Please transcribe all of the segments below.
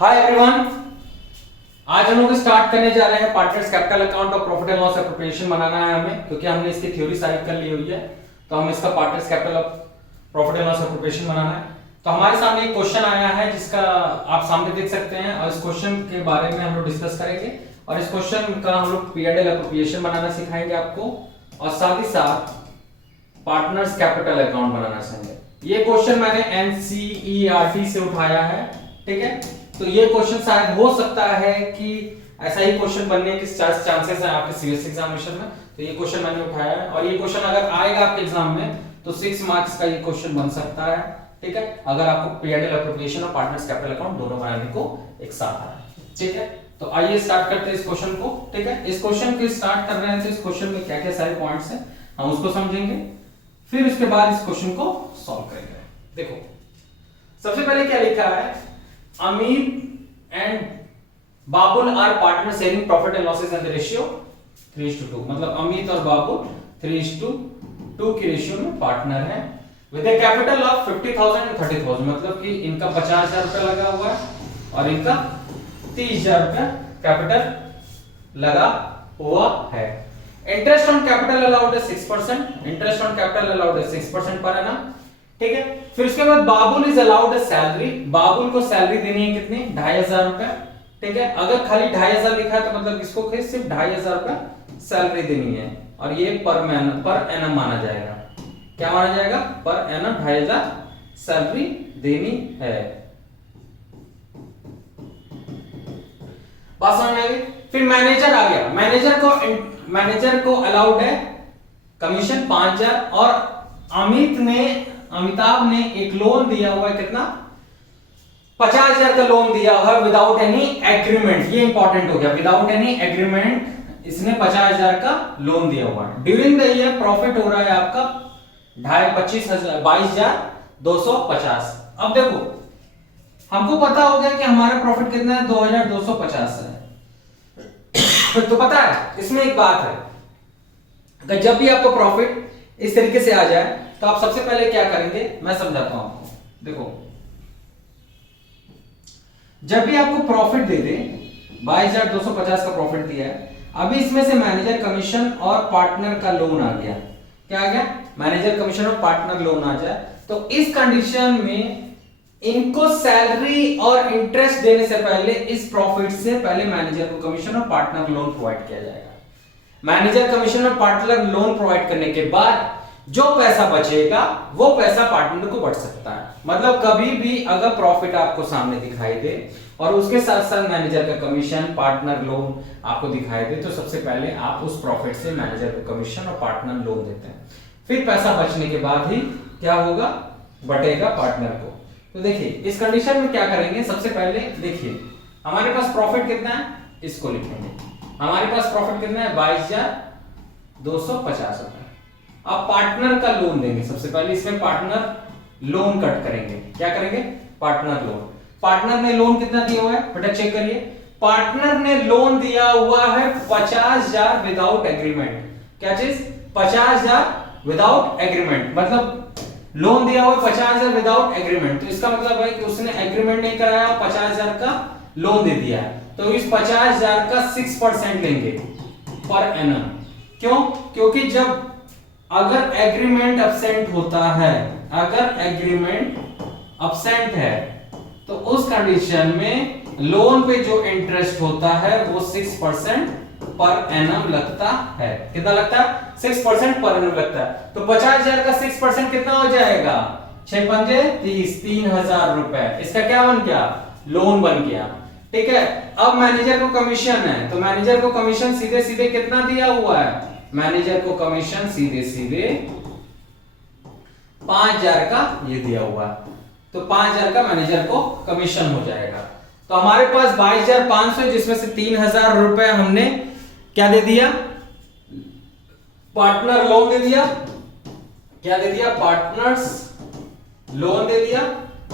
Hi everyone, आज हम लोग स्टार्ट करने जा रहे हैं पार्टनर्स कैपिटल अकाउंट और प्रॉफिट एंड लॉस एप्रोप्रिएशन बनाना है हमें, क्योंकि हमने इसकी थ्योरी साइड कर ली हुई है। तो हम इसका partners capital of profit and loss appropriation बनाना है। तो हमारे सामने एक क्वेश्चन आया है जिसका आप सामने देख सकते हैं, और इस क्वेश्चन के बारे में हम लोग डिस्कस करेंगे और इस क्वेश्चन का हम लोग P&L एप्रोप्रिएशन बनाना सिखाएंगे आपको, और साथ ही साथ पार्टनर्स कैपिटल अकाउंट बनाना सिखाएंगे। ये क्वेश्चन मैंने NCERT से उठाया है, ठीक है। तो ये क्वेश्चन शायद हो सकता है कि ऐसा ही क्वेश्चन बनने के चांसेस हैं आपके सीएस एग्जामिनेशन में। तो ये क्वेश्चन मैंने उठाया है, और ये क्वेश्चन अगर आएगा आपके एग्जाम में तो 6 मार्क्स का ये क्वेश्चन बन सकता है, ठीक है, अगर आपको P&L एप्रोप्रिएशन और पार्टनर्स कैपिटल अकाउंट दोनों बनाने को एक साथ आए, ठीक है। तो आइए स्टार्ट करते हैं इस क्वेश्चन को, ठीक है। इस क्वेश्चन को स्टार्ट कर रहे हैं तो इस क्वेश्चन में क्या क्या सारे पॉइंट्स हैं हम उसको समझेंगे, फिर उसके बाद इस क्वेश्चन को सॉल्व करेंगे। देखो सबसे पहले क्या लिखा है, Amit and Babul are partner sharing profit and losses in the ratio 3:2। मतलब अमित और बाबुल 3:2 की रेशियो में पार्टनर है, with A capital of 50,000 and 30,000। मतलब कि इनका 50,000 रुपया लगा हुआ है और इनका 30,000 रुपया कैपिटल लगा हुआ है। इंटरेस्ट ऑन कैपिटल अलाउड है 6%। इंटरेस्ट ऑन कैपिटल अलाउड है 6% पर annum, ठीक है। फिर उसके बाद बाबुल इज अलाउड सैलरी। बाबुल को सैलरी देनी है कितनी, 2,500 रुपए, ठीक है। अगर खाली 2,500 लिखा है तो मतलब इसको सिर्फ 2,500 रुपए सैलरी देनी है, और ये पर एनम माना जाएगा। क्या माना जाएगा, पर एनम 2,500 सैलरी देनी है। बात समझ में आ गई। फिर मैनेजर आ गया। मैनेजर को अलाउड है कमीशन 5,000, और अमिताभ ने एक लोन दिया हुआ है, कितना, 50,000 का लोन दिया हुआ है विदाउट एनी एग्रीमेंट। ये इंपॉर्टेंट हो गया, विदाउट एनी एग्रीमेंट इसने 50,000 का लोन दिया हुआ है। ड्यूरिंग द ईयर प्रॉफिट हो रहा है आपका 22,250। अब देखो हमको पता हो गया कि हमारा प्रॉफिट कितना है, 2,250 है। तो पता है इसमें एक बात है, अगर जब भी आपको प्रॉफिट इस तरीके से आ जाए तो आप सबसे पहले क्या करेंगे, मैं समझाता हूं आपको। देखो जब भी आपको प्रॉफिट दे दे, 22,250 का प्रॉफिट दिया है, अभी इसमें से मैनेजर कमीशन और पार्टनर का लोन आ गया। क्या आ गया, मैनेजर कमीशन और पार्टनर लोन आ जाए, तो इस कंडीशन में इनको सैलरी और इंटरेस्ट देने से पहले इस प्रॉफिट से पहले मैनेजर को कमीशन और पार्टनर लोन प्रोवाइड किया जाएगा। मैनेजर कमीशन और पार्टनर लोन प्रोवाइड करने के बाद जो पैसा बचेगा वो पैसा पार्टनर को बढ़ सकता है। मतलब कभी भी अगर प्रॉफिट आपको सामने दिखाई दे और उसके साथ साथ मैनेजर का कमीशन, पार्टनर लोन आपको दिखाई दे, तो सबसे पहले आप उस प्रॉफिट से मैनेजर को कमीशन और पार्टनर लोन देते हैं। फिर पैसा बचने के बाद ही क्या होगा, बटेगा पार्टनर को। तो देखिए इस कंडीशन में क्या करेंगे, सबसे पहले देखिए हमारे पास प्रॉफिट कितना है, इसको लिखेंगे। हमारे पास प्रॉफिट कितना है, 22,250 रुपए। अब पार्टनर का लोन देंगे, सबसे पहले इसमें पार्टनर लोन कट करेंगे। क्या करेंगे, पार्टनर लोन। पार्टनर ने लोन कितना दिया हुआ है, बेटा चेक करिए। पार्टनर ने लोन दिया हुआ है 50,000 विदाउट एग्रीमेंट। क्या चीज, 50,000 विदाउट एग्रीमेंट। मतलब लोन दिया हुआ 50,000 विदाउट एग्रीमेंट, तो इसका मतलब है कि उसने एग्रीमेंट नहीं कराया, 50,000 का लोन दे दिया है। तो इस 50,000 का 6% लेंगे पर एनम। क्यों, क्योंकि जब अगर एग्रीमेंट एब्सेंट होता है, अगर एग्रीमेंट एब्सेंट है, तो उस कंडीशन में लोन पे जो इंटरेस्ट होता है वो 6% पर एनम लगता है। कितना लगता है, 6% पर एनम लगता है। तो 50,000 का 6% कितना हो जाएगा, 6 पंजे 30, 3,000 रुपए। इसका क्या बन गया, लोन बन गया, ठीक है। अब मैनेजर को कमीशन है, तो मैनेजर को कमीशन सीधे सीधे कितना दिया हुआ है, मैनेजर को कमीशन सीधे सीधे 5,000 का ये दिया हुआ है, तो 5,000 का मैनेजर को कमीशन हो जाएगा। तो हमारे पास 22,500, जिसमें से 3,000 रुपए हमने क्या दे दिया, पार्टनर लोन दे दिया। क्या दे दिया, पार्टनर्स लोन दे दिया,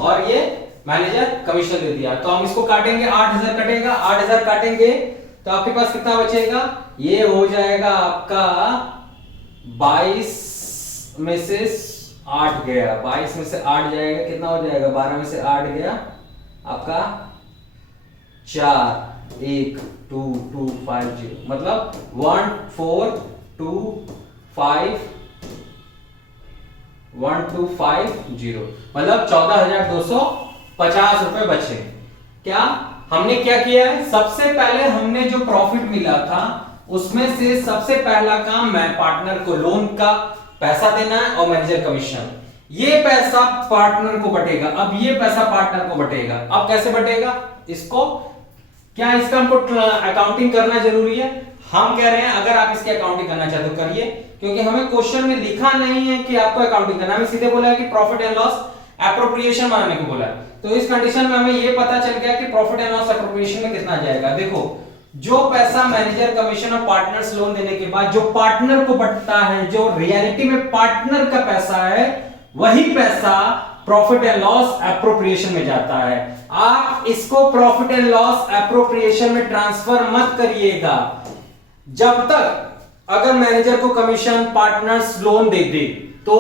और ये मैनेजर कमीशन दे दिया। तो हम इसको काटेंगे, 8,000 कटेगा, 8,000 काटेंगे तो आपके पास कितना बचेगा, ये हो जाएगा आपका 22 में से 8 गया, 22 में से 8 जाएगा, कितना हो जाएगा, 12 में से 8 गया आपका 141250 मतलब 1425 मतलब 14,250 रुपए बचे। क्या हमने क्या किया है, सबसे पहले हमने जो प्रॉफिट मिला था उसमें से सबसे पहला काम मैं पार्टनर को लोन का पैसा देना है और मैनेजर कमीशन, ये पैसा पार्टनर को बटेगा। अब ये पैसा पार्टनर को बटेगा, अब कैसे बटेगा इसको, क्या इसका हमको अकाउंटिंग करना जरूरी है? हम कह रहे हैं अगर आप इसकी अकाउंटिंग करना चाहते हो करिए, क्योंकि हमें क्वेश्चन में लिखा नहीं है कि आपको अकाउंटिंग करना है, हमें सीधे बोला है कि प्रॉफिट एंड लॉस एप्रोप्रिएशन बनाने को बोला है। तो इस कंडीशन में हमें ये पता चल गया कि प्रॉफिट एंड लॉस एप्रोप्रिएशन में कितना जाएगा। देखो जो पैसा मैनेजर कमीशन और पार्टनर्स लोन देने के बाद जो पार्टनर को बटता है, जो रियलिटी में पार्टनर का पैसा है, वही पैसा प्रॉफिट एंड लॉस एप्रोप्रिएशन में जाता है। आप इसको प्रॉफिट एंड लॉस एप्रोप्रिएशन में ट्रांसफर मत करिएगा जब तक अगर मैनेजर को कमीशन पार्टनर्स लोन दे दे तो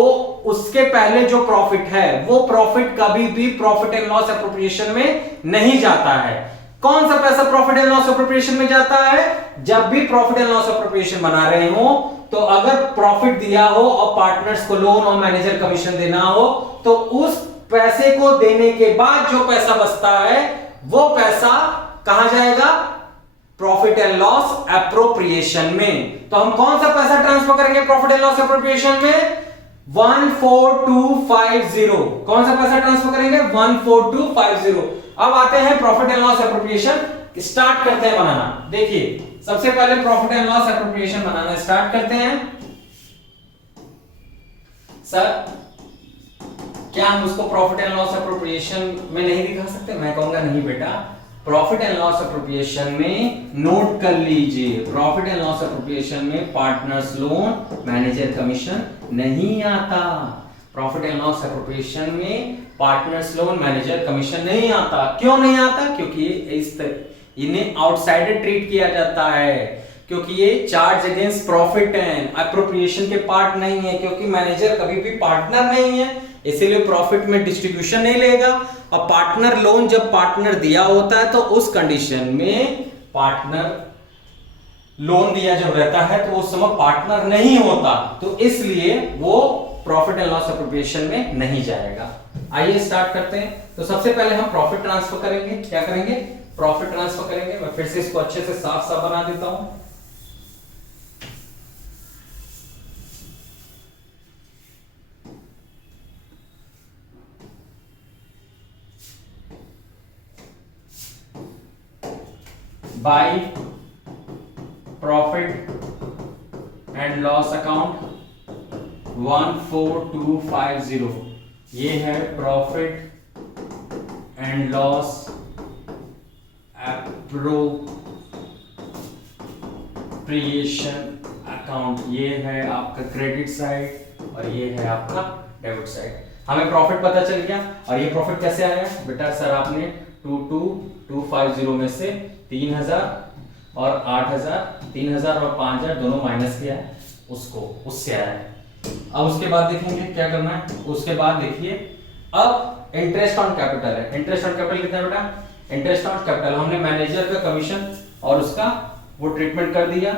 उसके पहले जो प्रॉफिट है वो प्रॉफिट कभी भी प्रॉफिट एंड लॉस एप्रोप्रिएशन में नहीं जाता है। कौन सा पैसा प्रॉफिट एंड लॉस एप्रोप्रिएशन में जाता है? जब भी प्रॉफिट एंड लॉस एप्रोप्रिएशन बना रहे हो तो अगर प्रॉफिट दिया हो और पार्टनर्स को लोन और मैनेजर कमीशन देना हो तो उस पैसे को देने के बाद जो पैसा बचता है वो पैसा कहां जाएगा? प्रॉफिट एंड लॉस एप्रोप्रिएशन में। तो हम कौन सा पैसा ट्रांसफर करेंगे प्रॉफिट एंड लॉस एप्रोप्रिएशन में? 14250। कौन सा पैसा ट्रांसफर करेंगे? 14250। अब आते हैं profit and loss appropriation, start करते हैं बनाना। देखिए सबसे पहले profit and loss appropriation banana start करते हैं। सर क्या हम उसको प्रॉफिट एंड लॉस एप्रोप्रिएशन में नहीं दिखा सकते? मैं कहूंगा नहीं बेटा, प्रॉफिट एंड लॉस एप्रोप्रिएशन में नोट कर लीजिए, प्रॉफिट एंड लॉस एप्रोप्रिएशन में पार्टनर्स लोन मैनेजर कमीशन नहीं आता। प्रॉफिट एंड लॉस एप्रोप्रिएशन में पार्टनर्स लोन मैनेजर कमीशन नहीं आता। क्यों नहीं आता? क्योंकि इन्हें आउटसाइडर ट्रीट किया जाता है, क्योंकि ये charge against profit and appropriation के पार्ट नहीं है, क्योंकि मैनेजर कभी भी पार्टनर नहीं है, इसीलिए प्रॉफिट में डिस्ट्रीब्यूशन नहीं लेगा। और पार्टनर लोन जब पार्टनर दिया होता है तो उस कंडीशन में पार्टनर लोन दिया जब रहता है तो उस समय पार्टनर नहीं होता, तो इसलिए वो प्रॉफिट एंड लॉस एप्रोप्रिएशन में नहीं जाएगा। आइए स्टार्ट करते हैं। तो सबसे पहले हम प्रॉफिट ट्रांसफर करेंगे। क्या करेंगे? प्रॉफिट ट्रांसफर करेंगे। मैं फिर से इसको अच्छे से साफ साफ बना देता हूं। By profit and loss account 14250, ये है profit and loss appropriation account. ये है आपका क्रेडिट साइड और ये है आपका डेबिट साइड। हमें प्रॉफिट पता चल गया। और ये प्रॉफिट कैसे आया बेटा? सर आपने 22,250 में से 3,000 और 8,000, 3,000 और 5,000 दोनों माइनस किया है, उसको उससे आया है। अब उसके बाद देखेंगे क्या करना है। उसके बाद देखिए अब इंटरेस्ट ऑन कैपिटल है। इंटरेस्ट ऑन कैपिटल कितना है बेटा? इंटरेस्ट ऑन कैपिटल हमने मैनेजर का कमीशन और उसका वो ट्रीटमेंट कर दिया।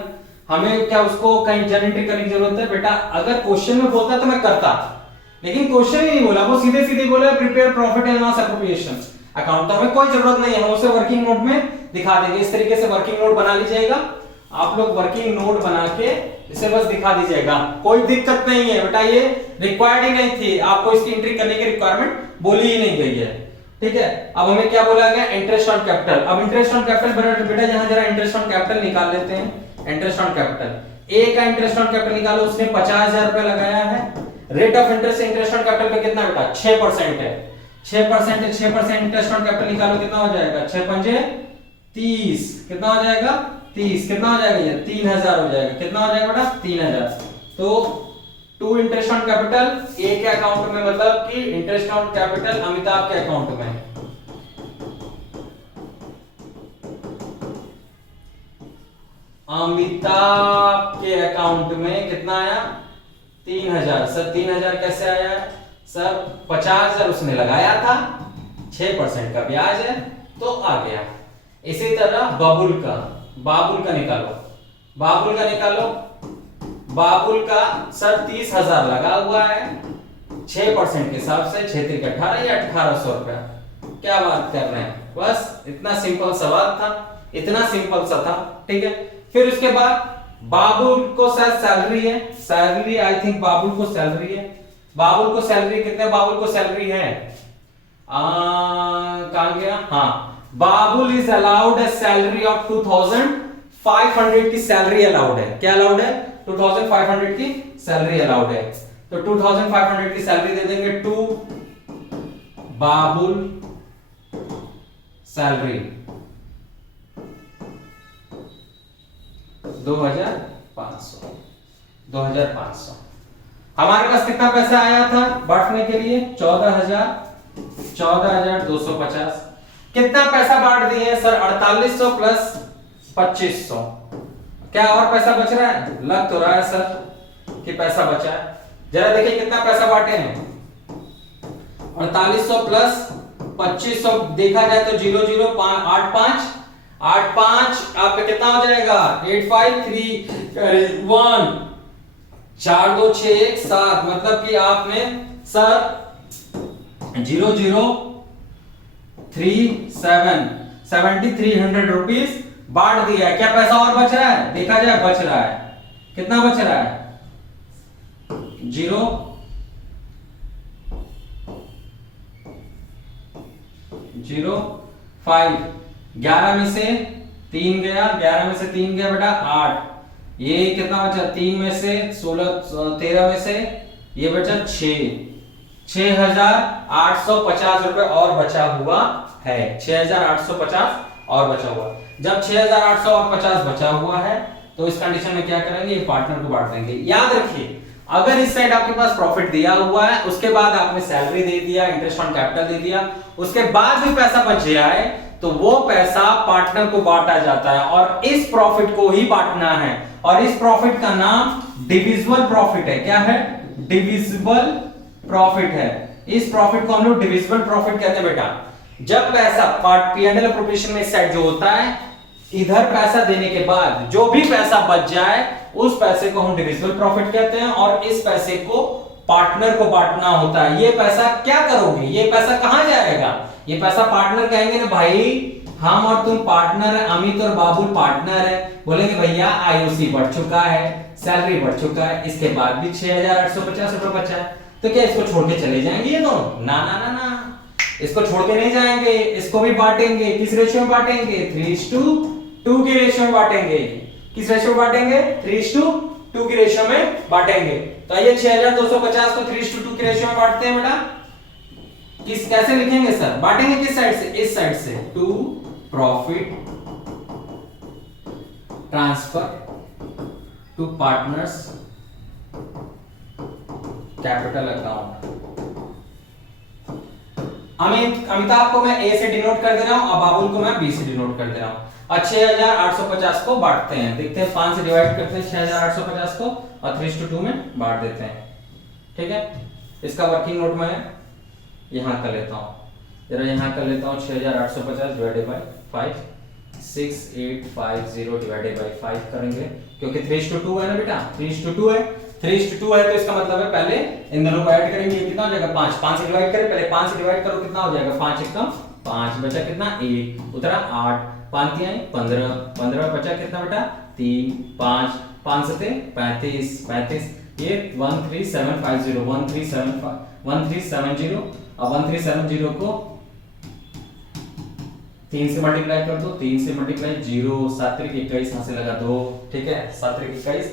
हमें क्या उसको कहीं जर्नल एंट्री करने की जरूरत है बेटा? अगर क्वेश्चन में बोलता तो मैं करता, लेकिन क्वेश्चन ही नहीं बोला, वो सीधे सीधे बोला prepare profit and loss appropriation account. तो हमें कोई जरूरत नहीं है, हम उसे वर्किंग नोट में दिखा देंगे। इस तरीके से वर्किंग नोट बना लीजिएगा आप लोग, वर्किंग नोट बना के इसे बस दिखा दीजिएगा, कोई दिक्कत नहीं है बेटा। ये रिक्वायर्ड ही नहीं थी, आपको इसकी एंट्री करने की रिक्वायरमेंट बोली ही नहीं गई है, ठीक है। अब हमें क्या बोला गया? Interest on capital. अब इंटरेस्ट ऑन कैपिटल बेटा यहां जरा इंटरेस्ट ऑन कैपिटल निकाल लेते हैं। इंटरेस्ट ऑन कैपिटल ए का इंटरेस्ट ऑन कैपिटल निकालो, उसने 50,000 रुपए लगाया है। Rate of interest interest on capital पे कितना बेटा? 6% है। 6% है, 6% इंटरेस्ट ऑन कैपिटल निकालो, कितना हो जाएगा? 6 पंजे 30, कितना हो जाएगा? 30, कितना हो जाएगा? ये 3,000 हो जाएगा। कितना हो जाएगा बेटा? 3,000। तो to interest on capital A के अकाउंट में, मतलब कि इंटरेस्ट ऑन कैपिटल अमिताभ के अकाउंट में। अमिताभ के अकाउंट में कितना आया? 3,000। सर 3,000 कैसे आया? सर 50,000 उसने लगाया था, 6% का ब्याज है तो आ गया। इसी तरह बाबुल का निकालो। बाबुल का सर 30,000 लगा हुआ है 6% के हिसाब से, 6 3 18 या 1800 रुपया। क्या बात कर रहे हैं, बस इतना सिंपल सवाल था, इतना सिंपल सा था। ठीक है, फिर उसके बाद बाबुल को शायद सैलरी है, सैलरी आई थिंक बाबुल को सैलरी है। बाबुल को सैलरी कितने, बाबुल को सैलरी है कहां गया, हाँ, Babul is allowed a salary of 2500 की सैलरी अलाउड है। क्या अलाउड है, 2500 की सैलरी अलाउड है। तो 2500 की सैलरी दे देंगे टू बाबुल सैलरी 2500। हमारे पास कितना पैसा आया था बांटने के लिए, 14,250। कितना पैसा बांट दिए सर, 4800 प्लस 2500। क्या और पैसा बच रहा है, लग तो रहा है सर कि पैसा बचा है। जरा देखिए कितना पैसा बांटे हैं, 4800 प्लस 2500 देखा जाए तो 0 0 8 5 आप पे कितना हो जाएगा, 8 5 3 1 4 2 6 1 7, मतलब कि आपने सर 0 0 3 7 7300 रुपीस बांट दिया है। क्या पैसा और बच रहा है, देखा जाए बच रहा है, कितना बच रहा है, 0 0 5 11 में से 3 गया, 11 में से 3 गया बेटा 8, ये कितना बचा, 3 में से 16 13 में से ये बचा 6,850 रुपए और बचा हुआ है, 6,850 और बचा हुआ। जब 6,850 बचा हुआ है तो इस कंडीशन में क्या करेंगे, ये पार्टनर को बांट देंगे। याद रखिए अगर इस साइड आपके पास प्रॉफिट दिया हुआ है, उसके बाद आपने सैलरी दे दिया, इंटरेस्ट ऑन कैपिटल दे दिया, उसके बाद भी पैसा बच जाए तो वो पैसा पार्टनर को बांटा जाता है और इस प्रॉफिट को ही बांटना है। और इस प्रॉफिट का नाम डिविजिबल प्रॉफिट है। क्या है, डिविजिबल प्रॉफिट है। इस प्रॉफिट को हम लोग डिविजिबल प्रॉफिट कहते हैं बेटा। जब पैसा P&L एप्रोप्रिएशन में इस साइड जो होता है, इधर पैसा देने के बाद जो भी पैसा बच जाए उस पैसे को हम डिविजिबल प्रॉफिट कहते हैं और इस पैसे को पार्टनर को बांटना होता है। ये पैसा क्या करोगे, ये पैसा कहां जाएगा, ये पैसा पार्टनर कहेंगे ना भाई हम और तुम पार्टनर है, अमित और बाबुल पार्टनर है, बोलेंगे भैया आईओसी बढ़ चुका है, सैलरी बढ़ चुका है, इसके बाद भी 6,850 रुपए बचा है, तो क्या इसको छोड़ के चले जाएंगे ये दोनों, ना ना ना ना, इसको छोड़ के नहीं जाएंगे, इसको भी बांटेंगे। किस रेशियो में बांटेंगे, 3:2 की रेशियो में बांटेंगे। किस रेशियो में बांटेंगे, 3:2 की रेशियो में बांटेंगे। तो ये 6,250 को 3:2 की रेशियो में बांटते हैं बेटा। किस कैसे लिखेंगे सर, बांटेंगे किस साइड से, इस साइड से, to profit transfer to partners capital account. Amitabh को मैं ए से डिनोट कर दे रहा हूं और बाबुल को मैं बी से डिनोट कर दे रहा हूं। और 6,850 को बांटते हैं, देखते हैं 5 से डिवाइड करते हैं 6,850 को और 3:2 में बांट देते हैं। ठीक है, इसका वर्किंग नोट मैं यहां कर लेता हूं, जरा यहां कर लेता हूं 6,850 डिवाइडेड बाय 5, 6850 डिवाइडेड बाय 5 करेंगे, क्योंकि 3:2 है ना बेटा, 3:2 है, 3:2 है तो इसका मतलब है पहले इन दोनों को ऐड करेंगे, कितना हो जाएगा 5, 5 से डिवाइड करें, पहले 5 से डिवाइड करो कितना हो जाएगा, 5 1 5 बचा कितना 1 उतरा 8, 5 3 15, 15 बचा कितना बेटा 3, 5 5 7 35, 35 ये 13750 1370 और 1370 को 3 से मल्टीप्लाई कर दो, 3 से मल्टीप्लाई 0, 7 3 21 हां से लगा 2, ठीक है 7 3 21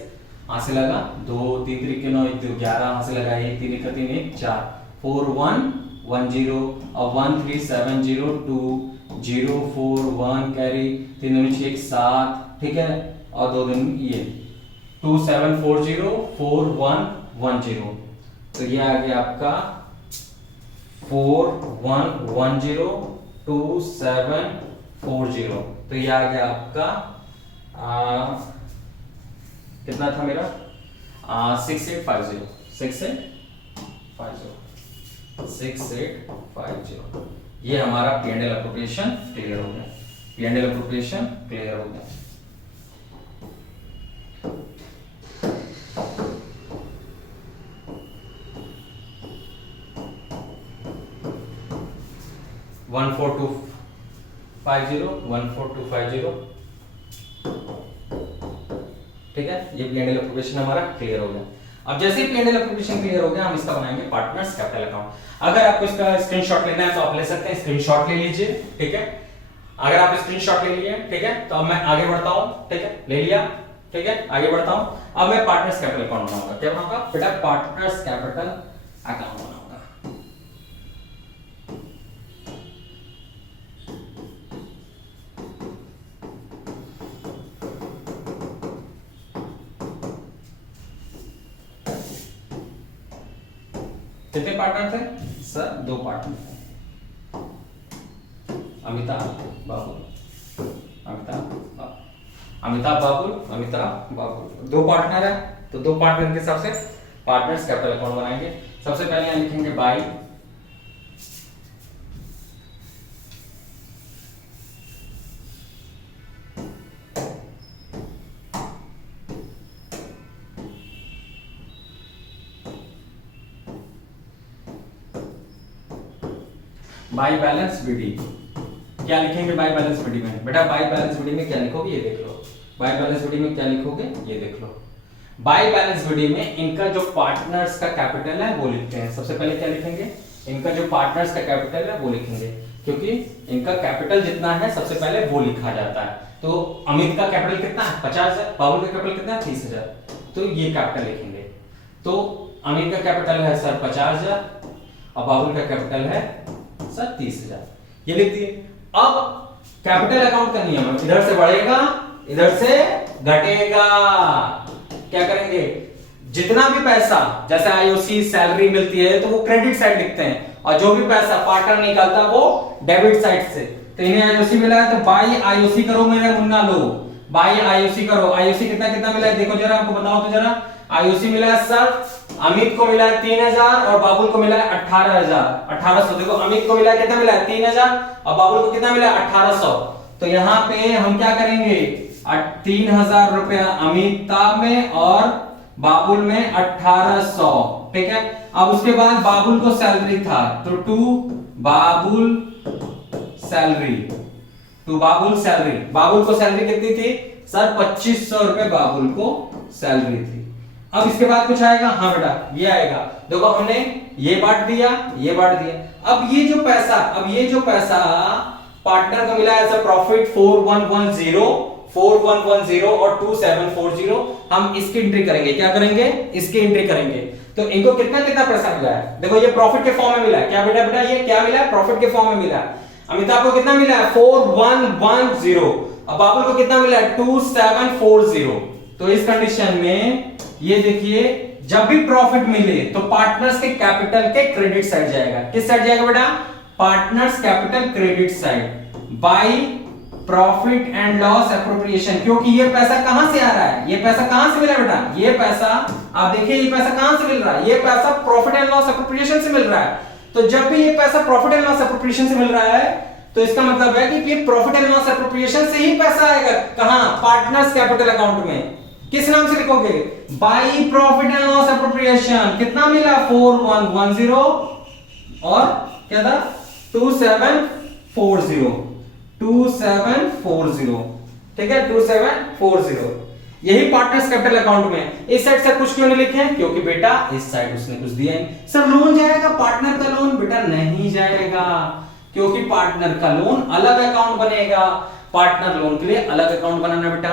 हां से लगा 2, 3 3 9 11 हां से लगा 1, 3 1 3 1 4, 4 1 1 0 और 1 3 7 0 2 0 4 1 कैरी 3 2 6 7, ठीक है और 2 दिन ये 2 7 4 0 4 1 1 0, तो ये आ गया आपका 4 1 1 0 2 7 4 0, तो ये आ गया आपका कितना था मेरा 6850 ये हमारा P&L एप्रोप्रिएशन क्लियर हो गया। P&L अप्रोप्रिएशन क्लियर हो गया। वन फोर टू 14,250 ठीक है, ये P&L अप्रोप्रिएशन हमारा क्लियर हो गया। अब जैसे ही P&L अप्रोप्रिएशन क्लियर हो गया, हम इसका बनाएंगे पार्टनर्स कैपिटल अकाउंट। अगर आपको इसका स्क्रीनशॉट लेना है तो आप ले सकते हैं, स्क्रीनशॉट ले लीजिए, ठीक है। अगर आप स्क्रीनशॉट ले लिए, ठीक है, तो अब मैं आगे बढ़ता हूं, ठीक है, ले लिया, ठीक है, आगे बढ़ता हूं। अब मैं पार्टनर्स कैपिटल अकाउंट बनाऊंगा। क्या बनाऊंगा बेटा? पार्टनर्स कैपिटल अकाउंट बनाऊंगा। कितने पार्टनर थे सर? 2 पार्टनर थे, अमिताभ बाबुल, अमिताभ बाबुल 2 पार्टनर है। तो 2 पार्टनर के हिसाब से पार्टनर्स कैपिटल अकाउंट बनाएंगे। सबसे पहले यहां लिखेंगे बाई बाई बैलेंस बीडी। क्या लिखेंगे बाई बैलेंस बीडी में? बेटा बाई बैलेंस बीडी में क्या लिखोगे ये देख लो। बाई बैलेंस बीडी में क्या लिखोगे ये देख लो। बाई बैलेंस बीडी में इनका जो पार्टनर्स का कैपिटल है वो लिखते हैं। सबसे पहले क्या लिखेंगे? इनका जो पार्टनर्स का कैपिटल है वो लिखेंगे, क्योंकि इनका कैपिटल जितना है सबसे पहले वो लिखा जाता है। तो अमित का कैपिटल कितना है? 50,000। बाबुल का कैपिटल कितना है? 30,000। तो ये कैपिटल लिखेंगे। तो अमित का कैपिटल है सर 50,000 और बाबुल का कैपिटल है सर 30,000। ये लिख दिए। अब कैपिटल अकाउंट का नियम है, इधर से बढ़ेगा इधर से घटेगा। क्या करेंगे? जितना भी पैसा, जैसे आईओसी सैलरी मिलती है तो वो क्रेडिट साइड लिखते हैं, और जो भी पैसा पार्टनर निकालता है वो डेबिट साइड से। तो इन्हें आईओसी मिला है तो बाई आईओसी करो मेरे मुन्ना लोग, बाई आईओसी करो। आईओसी कितना कितना मिला है देखो जरा, हमको बताओ तो जरा। आईओसी मिला है सर, अमित को मिला है 3,000 और बाबुल को मिला है 18,000। देखो अमित को मिला है कितना? मिला है 3,000 और बाबुल को कितना मिला है? 1800। तो यहाँ पे हम क्या करेंगे? 3,000 रुपया अमिताभ में और बाबुल में 1800, ठीक है। अब उसके बाद बाबुल को सैलरी था तो टू बाबुल सैलरी, बाबुल को सैलरी कितनी थी सर? 2500 रुपए बाबुल को सैलरी थी। अब इसके बाद कुछ आएगा? हाँ बेटा ये आएगा। देखो हमने ये बांट दिया, ये बांट दिया। अब ये जो पैसा पार्टनर को मिला है सर प्रॉफिट 4110 और 2740, हम इसकी एंट्री करेंगे। क्या करेंगे? इसकी एंट्री करेंगे। तो इनको कितना कितना पैसा मिला है? देखो ये प्रॉफिट के फॉर्म में मिला है। क्या बेटा ये क्या मिला है? प्रॉफिट के फॉर्म में मिला है। अमिताभ को कितना मिला है? 4110। अब बाबुल को कितना मिला है? 2740। तो इस कंडीशन में ये देखिए, जब भी प्रॉफिट मिले तो पार्टनर्स के कैपिटल के क्रेडिट साइड जाएगा। किस साइड जाएगा बेटा? Partners capital credit side by profit and loss appropriation. क्योंकि ये पैसा कहां से आ रहा है? ये पैसा कहां से मिला बेटा? ये पैसा आप देखिए, ये पैसा कहां से मिल रहा है? ये पैसा प्रॉफिट एंड लॉस एप्रोप्रिएशन से मिल रहा है। तो जब भी ये पैसा प्रॉफिट एंड लॉस एप्रोप्रिएशन से मिल रहा है तो इसका मतलब है कि ये प्रॉफिट एंड लॉस एप्रोप्रिएशन से ही पैसा आएगा। कहां? पार्टनर्स कैपिटल अकाउंट में। किस नाम से लिखोगे? By profit and loss appropriation. कितना मिला? 4110 और क्या था? 2740, ठीक है, 2740। यही पार्टनर्स कैपिटल अकाउंट में। इस साइड से कुछ क्यों नहीं लिखे? क्योंकि बेटा इस साइड उसने कुछ दिया नहीं। सर लोन जाएगा, पार्टनर का लोन बेटा नहीं जाएगा, क्योंकि पार्टनर का लोन अलग अकाउंट बनेगा। पार्टनर लोन के लिए अलग अकाउंट बनाना बेटा,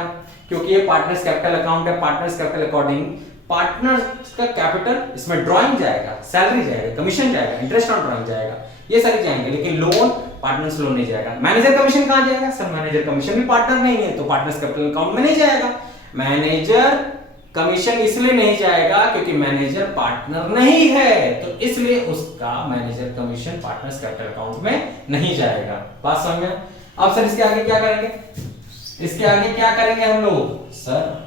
क्योंकि ये पार्टनर्स कैपिटल अकाउंट है। पार्टनर्स कैपिटल अकॉर्डिंग पार्टनर्स का कैपिटल इसमें ड्राइंग जाएगा, सैलरी जाएगा, कमीशन जाएगा, इंटरेस्ट ऑन ड्राइंग जाएगा, ये सारे जाएंगे। लेकिन लोन, पार्टनर्स लोन नहीं जाएगा। मैनेजर कमीशन कहां जाएगा? सर मैनेजर कमीशन भी पार्टनर नहीं है तो पार्टनर्स कैपिटल अकाउंट में नहीं जाएगा। मैनेजर कमीशन इसलिए नहीं जाएगा क्योंकि मैनेजर पार्टनर नहीं है, तो इसलिए उसका manager commission partners capital account में नहीं जाएगा। बात समझ में? अब सर इसके आगे क्या करेंगे? इसके आगे क्या करेंगे हम लोग? सर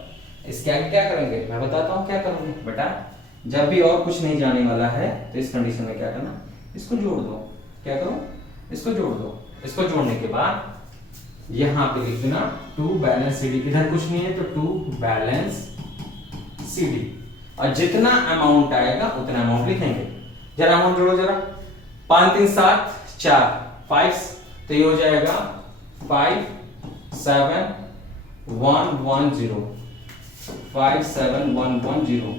इसके आगे क्या करेंगे मैं बताता हूं क्या करोगे बेटा। जब भी और कुछ नहीं जाने वाला है तो इस कंडीशन में क्या करना? इसको जोड़ दो। क्या करो? इसको जोड़ दो। इसको जोड़ने के बाद यहां पे लिख देना टू बैलेंस सीडी, इधर कुछ नहीं है तो टू बैलेंस सीडी, और जितना अमाउंट आएगा उतना अमाउंट लिखेंगे। जरा अमाउंट जोड़ो जरा, 5 3 7 4 5, तो ये हो जाएगा 57110 57110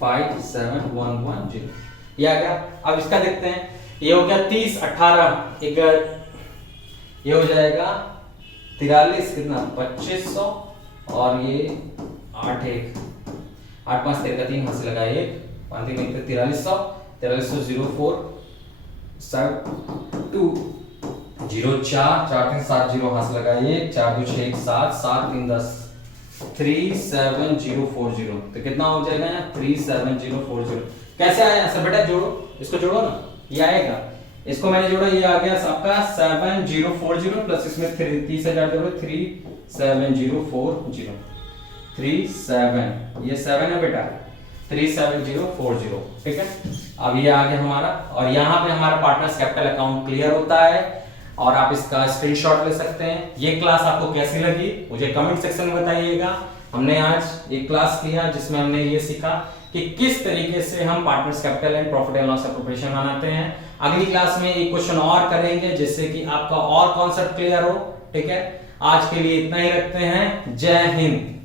57110, ये आ गया। अब इसका देखते हैं, ये हो गया 30 18 ये हो जाएगा 43 कितना 2500, और ये 8 1 8 5 13 3 हाथ से लगा 1 5 3 1 4300 04 2 0 4 4 3 7 0 हाथ से लगा 1 4 2 6 1 7 7 3 10 37040, तो कितना हो जाएगा 37040। कैसे आया सर बेटा, जोड़ो इसको, जोड़ो ना, ये आएगा, इसको मैंने जोड़ा, ये आ गया आपका 7040 प्लस इसमें 30,000 जोड़ो 37040 37, ये 7 है बेटा 37040, ठीक है। अब ये आ गया हमारा, और यहाँ पे हमारा पार्टनर्स कैपिटल अकाउंट क्लियर होता है, और आप इसका स्क्रीनशॉट ले सकते हैं। ये क्लास आपको कैसी लगी मुझे कमेंट सेक्शन में बताइएगा। हमने आज एक क्लास किया जिसमें हमने ये सीखा कि किस तरीके से हम partners capital and profit and loss appropriation बनाते हैं। अगली क्लास में एक क्वेश्चन और करेंगे जिससे कि आपका और कॉन्सेप्ट क्लियर हो, ठीक है। आज के लिए इतना ही रखते हैं, जय हिंद।